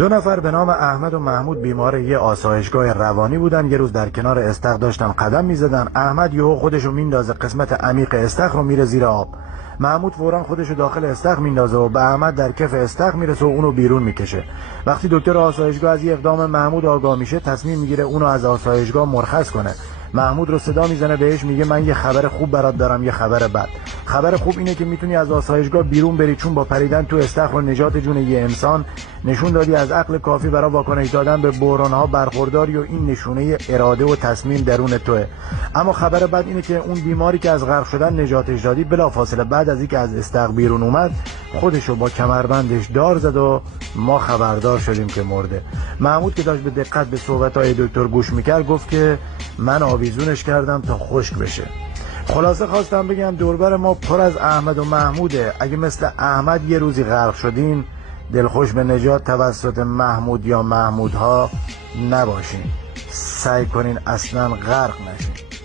دو نفر به نام احمد و محمود بیمار یه آسایشگاه روانی بودن. یه روز در کنار استخر داشتن قدم میزدن. احمد یهو خودشو میندازه قسمت عمیق استخر و میره زیر آب. محمود فوراً خودشو داخل استخر میندازه و به احمد در کف استخر میرسه و اونو بیرون میکشه. وقتی دکتر آسایشگاه از این اقدام محمود آگاه میشه، تصمیم میگیره اونو از آسایشگاه مرخص کنه. محمود رو صدا میزنه، بهش میگه من یه خبر خوب برات دارم، یه خبر بد. خبر خوب اینه که میتونی از آسایشگاه بیرون بری، چون با پریدن تو استخر و نجات جون یه انسان نشون دادی از عقل کافی برای واکنش دادن به بحران‌ها برخورداری و این نشونه اراده و تصمیم درون توئه. اما خبر بد اینه که اون بیماری که از غرق شدن نجاتش دادی، بلافاصله بعد از اینکه از استخر بیرون اومد خودشو با کمربندش دار زد و ما خبردار شدیم که مرده. محمود که داشت به دقت به صحبت‌های دکتر گوش میکرد گفت که من آویزونش کردم تا خشک بشه. خلاصه خواستم بگم دوربر ما پر از احمد و محموده. اگه مثل احمد یه روزی غرق شدین، دلخوش به نجات توسط محمود یا محمودها نباشین. سعی کنین اصلا غرق نشین.